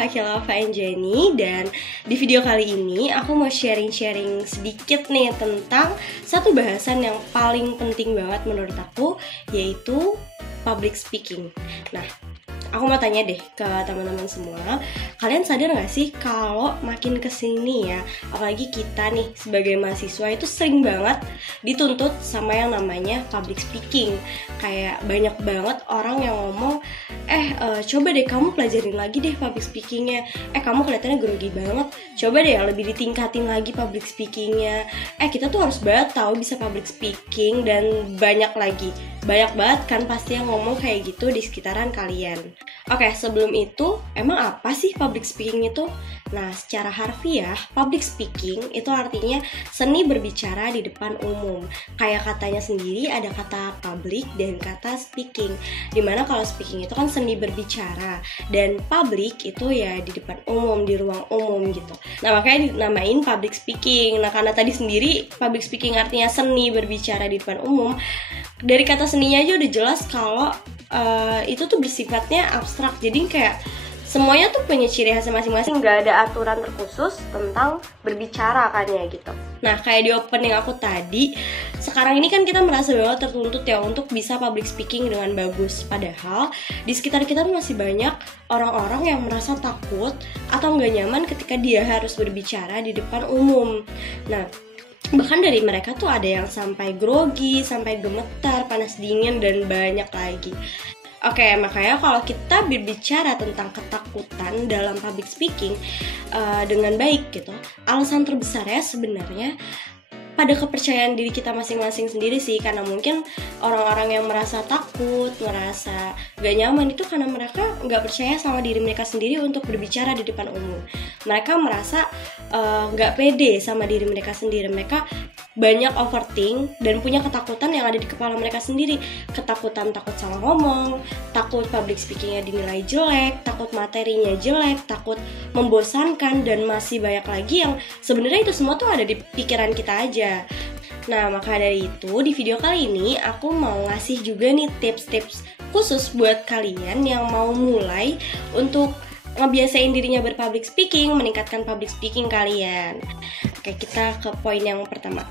Fakih Lava and Jenny. Dan di video kali ini aku mau sharing-sharing sedikit nih tentang satu bahasan yang paling penting banget menurut aku, yaitu public speaking. Nah, aku mau tanya deh ke teman-teman semua, kalian sadar gak sih kalau makin kesini ya, apalagi kita nih sebagai mahasiswa itu sering banget dituntut sama yang namanya public speaking. Kayak banyak banget orang yang ngomong, coba deh kamu pelajarin lagi deh public speakingnya, kamu kelihatannya grogi banget, coba deh lebih ditingkatin lagi public speakingnya, kita tuh harus banget tahu bisa public speaking, dan banyak banget kan pasti yang ngomong kayak gitu di sekitaran kalian. Oke, sebelum itu, emang apa sih public speaking itu? Nah, secara harfiah, public speaking itu artinya seni berbicara di depan umum. Kayak katanya sendiri ada kata public dan kata speaking. Dimana kalau speaking itu kan seni berbicara, dan public itu ya di depan umum, di ruang umum gitu. Nah, makanya dinamain public speaking. Nah, karena tadi sendiri public speaking artinya seni berbicara di depan umum, dari kata seninya aja udah jelas kalau itu tuh bersifatnya abstrak. Jadi kayak semuanya tuh punya ciri khasnya masing-masing, nggak ada aturan terkhusus tentang berbicara kan ya gitu. Nah, kayak di opening aku tadi, sekarang ini kan kita merasa banget tertuntut ya untuk bisa public speaking dengan bagus. Padahal di sekitar kita tuh masih banyak orang-orang yang merasa takut atau nggak nyaman ketika dia harus berbicara di depan umum. Nah, bahkan dari mereka tuh ada yang sampai grogi, sampai gemetar, panas dingin, dan banyak lagi. Oke, makanya kalau kita berbicara tentang ketakutan dalam public speaking dengan baik gitu, alasan terbesarnya sebenarnya pada kepercayaan diri kita masing-masing sendiri sih. Karena mungkin orang-orang yang merasa takut, merasa gak nyaman itu karena mereka gak percaya sama diri mereka sendiri untuk berbicara di depan umum. Mereka merasa gak pede sama diri mereka sendiri. Mereka banyak overthink dan punya ketakutan yang ada di kepala mereka sendiri. Ketakutan takut salah ngomong, takut public speakingnya dinilai jelek, takut materinya jelek, takut membosankan, dan masih banyak lagi yang sebenarnya itu semua tuh ada di pikiran kita aja. Nah, maka dari itu di video kali ini aku mau ngasih juga nih tips-tips khusus buat kalian yang mau mulai untuk ngebiasain dirinya berpublic speaking, meningkatkan public speaking kalian. Oke, kita ke poin yang pertama.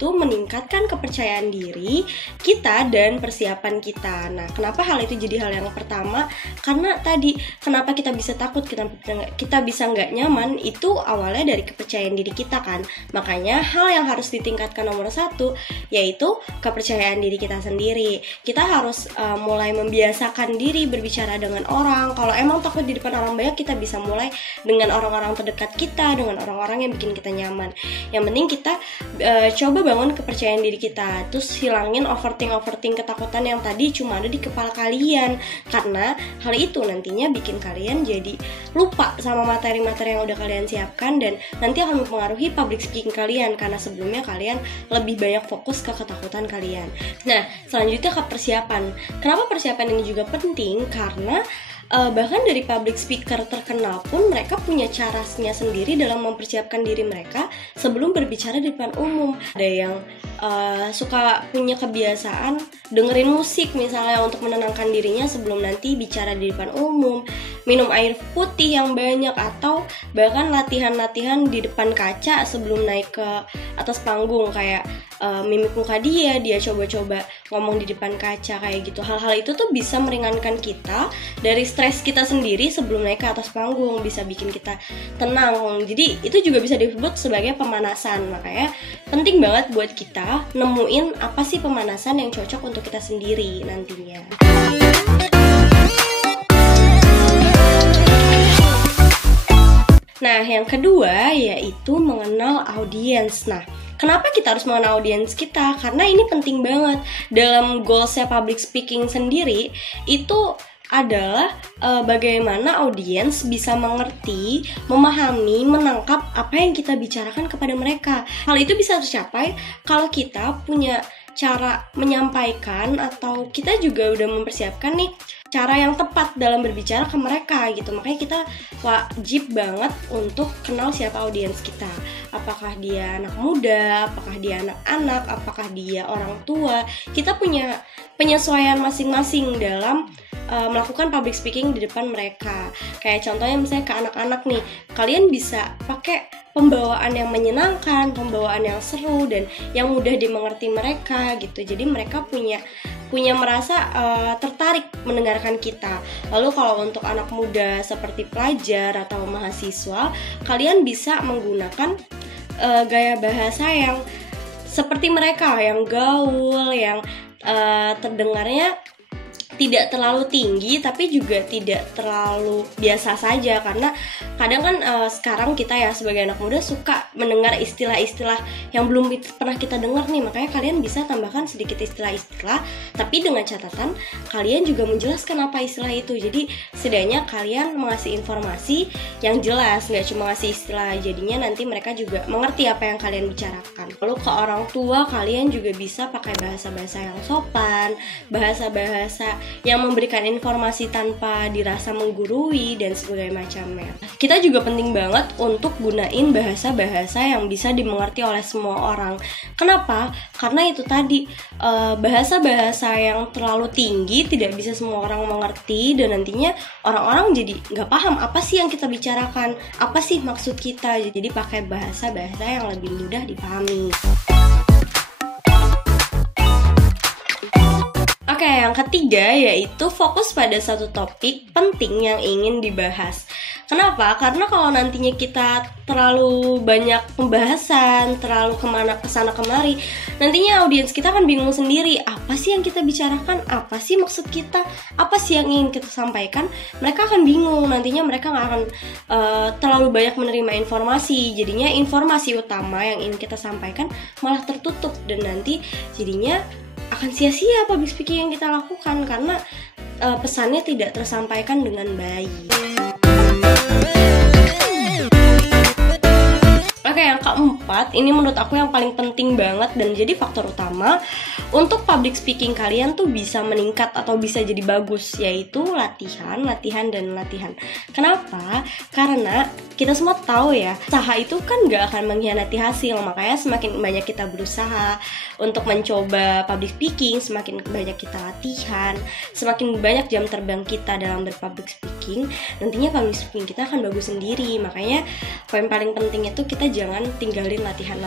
Itu meningkatkan kepercayaan diri kita dan persiapan kita. Nah, kenapa hal itu jadi hal yang pertama? Karena tadi, kenapa kita bisa takut, kita bisa nggak nyaman, itu awalnya dari kepercayaan diri kita kan. Makanya hal yang harus ditingkatkan nomor satu, yaitu kepercayaan diri kita sendiri. Kita harus mulai membiasakan diri berbicara dengan orang. Kalau emang takut di depan orang banyak, kita bisa mulai dengan orang-orang terdekat kita, dengan orang-orang yang bikin kita nyaman. Yang penting kita coba bangun kepercayaan diri kita, terus hilangin overthink ketakutan yang tadi cuma ada di kepala kalian, karena hal itu nantinya bikin kalian jadi lupa sama materi-materi yang udah kalian siapkan, dan nanti akan mempengaruhi public speaking kalian karena sebelumnya kalian lebih banyak fokus ke ketakutan kalian. Nah, selanjutnya ke persiapan. Kenapa persiapan ini juga penting? Karena bahkan dari public speaker terkenal pun mereka punya caranya sendiri dalam mempersiapkan diri mereka sebelum berbicara di depan umum. Ada yang suka punya kebiasaan dengerin musik misalnya untuk menenangkan dirinya sebelum nanti bicara di depan umum, minum air putih yang banyak, atau bahkan latihan-latihan di depan kaca sebelum naik ke atas panggung, kayak mimik muka dia coba-coba ngomong di depan kaca kayak gitu. Hal-hal itu tuh bisa meringankan kita dari stres kita sendiri sebelum naik ke atas panggung, bisa bikin kita tenang. Jadi itu juga bisa disebut sebagai pemanasan. Makanya penting banget buat kita nemuin apa sih pemanasan yang cocok untuk kita sendiri nantinya. Nah, yang kedua yaitu mengenal audiens. Nah, kenapa kita harus mengenal audiens kita? Karena ini penting banget. Dalam goalsnya public speaking sendiri, itu adalah bagaimana audiens bisa mengerti, memahami, menangkap apa yang kita bicarakan kepada mereka. Hal itu bisa tercapai kalau kita punya cara menyampaikan, atau kita juga udah mempersiapkan nih cara yang tepat dalam berbicara ke mereka gitu. Makanya kita wajib banget untuk kenal siapa audiens kita. Apakah dia anak muda, apakah dia anak-anak, apakah dia orang tua. Kita punya penyesuaian masing-masing dalam melakukan public speaking di depan mereka. Kayak contohnya misalnya ke anak-anak nih, kalian bisa pakai pembawaan yang menyenangkan, pembawaan yang seru dan yang mudah dimengerti mereka gitu. Jadi mereka punya merasa tertarik mendengarkan kita. Lalu kalau untuk anak muda seperti pelajar atau mahasiswa, kalian bisa menggunakan gaya bahasa yang seperti mereka, yang gaul, yang terdengarnya tidak terlalu tinggi tapi juga tidak terlalu biasa saja. Karena kadang kan sekarang kita ya sebagai anak muda suka mendengar istilah-istilah yang belum pernah kita dengar nih. Makanya kalian bisa tambahkan sedikit istilah-istilah, tapi dengan catatan kalian juga menjelaskan apa istilah itu. Jadi setidaknya kalian mengasih informasi yang jelas, nggak cuma ngasih istilah. Jadinya nanti mereka juga mengerti apa yang kalian bicarakan. Lalu ke orang tua, kalian juga bisa pakai bahasa-bahasa yang sopan, bahasa-bahasa yang memberikan informasi tanpa dirasa menggurui dan segala macamnya. Kita juga penting banget untuk gunain bahasa-bahasa yang bisa dimengerti oleh semua orang. Kenapa? Karena itu tadi, bahasa-bahasa yang terlalu tinggi tidak bisa semua orang mengerti, dan nantinya orang-orang jadi nggak paham apa sih yang kita bicarakan, apa sih maksud kita. Jadi pakai bahasa-bahasa yang lebih mudah dipahami. Oke, yang ketiga yaitu fokus pada satu topik penting yang ingin dibahas. Kenapa? Karena kalau nantinya kita terlalu banyak pembahasan, terlalu kesana kemari, nantinya audiens kita akan bingung sendiri. Apa sih yang kita bicarakan? Apa sih maksud kita? Apa sih yang ingin kita sampaikan? Mereka akan bingung. Nantinya mereka nggak akan terlalu banyak menerima informasi. Jadinya informasi utama yang ingin kita sampaikan malah tertutup, dan nanti jadinya akan sia-sia public speaking yang kita lakukan karena pesannya tidak tersampaikan dengan baik. Oke, yang keempat, ini menurut aku yang paling penting banget dan jadi faktor utama untuk public speaking kalian tuh bisa meningkat atau bisa jadi bagus, yaitu latihan. Kenapa? Karena kita semua tahu ya, usaha itu kan gak akan mengkhianati hasil. Makanya semakin banyak kita berusaha untuk mencoba public speaking, semakin banyak kita latihan, semakin banyak jam terbang kita dalam berpublic speaking, nantinya public speaking kita akan bagus sendiri. Makanya poin paling penting itu kita jangan tinggalin latihan.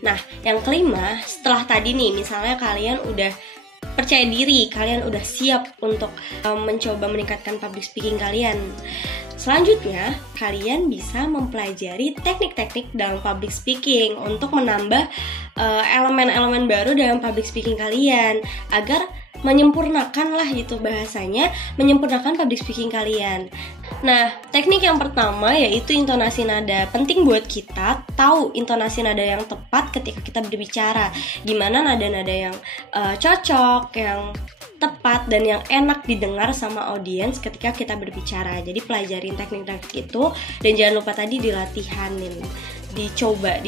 Nah, yang kelima, setelah tadi nih, misalnya kalian udah percaya diri, kalian udah siap untuk mencoba meningkatkan public speaking kalian. Selanjutnya, kalian bisa mempelajari teknik-teknik dalam public speaking untuk menambah elemen-elemen baru dalam public speaking kalian agar menyempurnakan lah gitu bahasanya, menyempurnakan public speaking kalian. Nah, teknik yang pertama yaitu intonasi nada. Penting buat kita tahu intonasi nada yang tepat ketika kita berbicara. Gimana nada-nada yang cocok, yang tepat dan yang enak didengar sama audiens ketika kita berbicara. Jadi pelajarin teknik-teknik itu dan jangan lupa tadi dilatihanin. Dicoba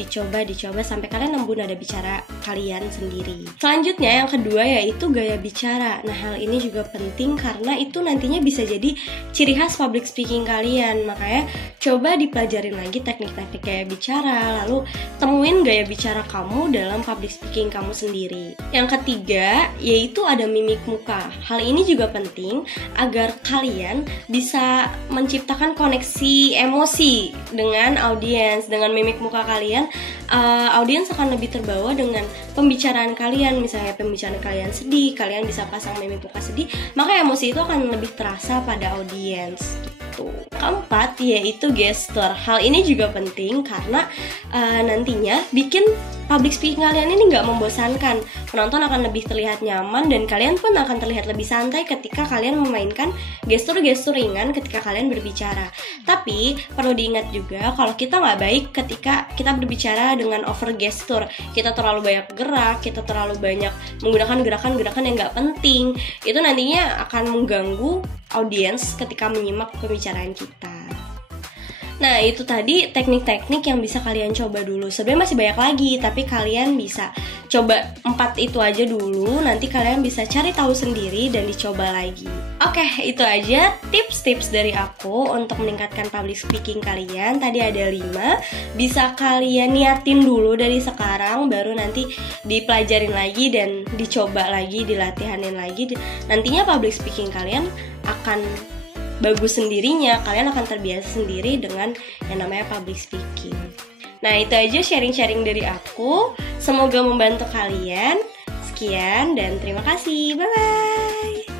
sampai kalian nemu nada bicara kalian sendiri. Selanjutnya yang kedua yaitu gaya bicara. Nah, hal ini juga penting karena itu nantinya bisa jadi ciri khas public speaking kalian. Makanya coba dipelajarin lagi teknik-teknik gaya bicara, lalu temuin gaya bicara kamu dalam public speaking kamu sendiri. Yang ketiga yaitu ada mimik muka. Hal ini juga penting agar kalian bisa menciptakan koneksi emosi dengan audiens. Dengan mimik muka kalian, audiens akan lebih terbawa dengan pembicaraan kalian. Misalnya pembicaraan kalian sedih, kalian bisa pasang mimik muka sedih, maka emosi itu akan lebih terasa pada audiens gitu. Keempat yaitu gestur. Hal ini juga penting karena nantinya bikin public speaking kalian ini nggak membosankan. Penonton akan lebih terlihat nyaman dan kalian pun akan terlihat lebih santai ketika kalian memainkan gestur-gestur ringan ketika kalian berbicara. Tapi perlu diingat juga kalau kita nggak baik ketika kita berbicara dengan over gestur. Kita terlalu banyak gerak, kita terlalu banyak menggunakan gerakan-gerakan yang nggak penting. Itu nantinya akan mengganggu audiens ketika menyimak pembicaraan kita. Nah, itu tadi teknik-teknik yang bisa kalian coba dulu. Sebenarnya masih banyak lagi, tapi kalian bisa coba 4 itu aja dulu. Nanti kalian bisa cari tahu sendiri dan dicoba lagi. Oke, itu aja tips-tips dari aku untuk meningkatkan public speaking kalian. Tadi ada 5. Bisa kalian niatin dulu dari sekarang, baru nanti dipelajarin lagi dan dicoba lagi, dilatihanin lagi. Nantinya public speaking kalian akan bagus sendirinya, kalian akan terbiasa sendiri dengan yang namanya public speaking. Nah, itu aja sharing-sharing dari aku. Semoga membantu kalian. Sekian dan terima kasih. Bye-bye.